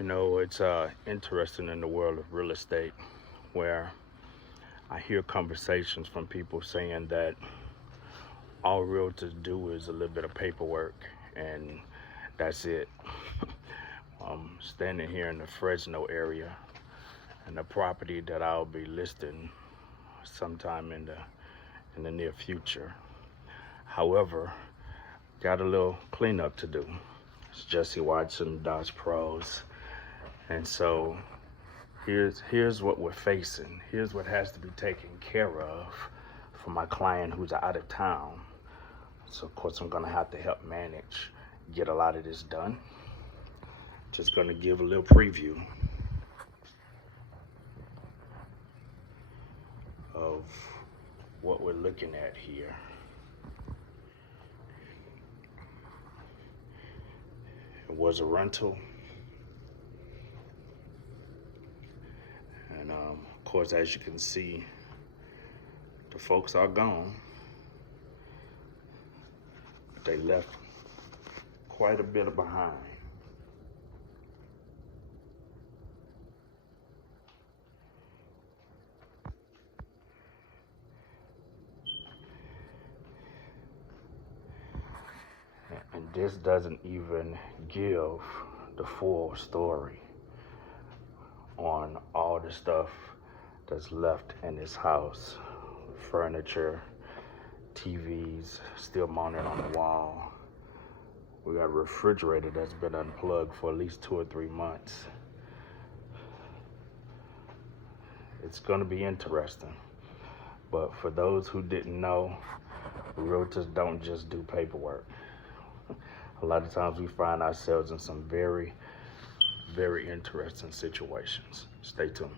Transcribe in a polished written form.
You know, it's interesting in the world of real estate where I hear conversations from people saying that all realtors do is a little bit of paperwork and that's it. Standing here in the Fresno area and the property that I'll be listing sometime in the near future. However, got a little cleanup to do. It's Jesse Watson, Dodge Pros. And so here's what we're facing. Here's what has to be taken care of for my client who's out of town. So of course I'm gonna have to help manage, get a lot of this done. Just gonna give a little preview of what we're looking at here. It was a rental. And of course, as you can see, the folks are gone. They left quite a bit behind. And this doesn't even give the full story on all the stuff that's left in this house. Furniture, TVs still mounted on the wall. We got a refrigerator that's been unplugged for at least 2 or 3 months. It's gonna be interesting. But for those who didn't know, realtors don't just do paperwork. A lot of times we find ourselves in some very, very interesting situations. Stay tuned.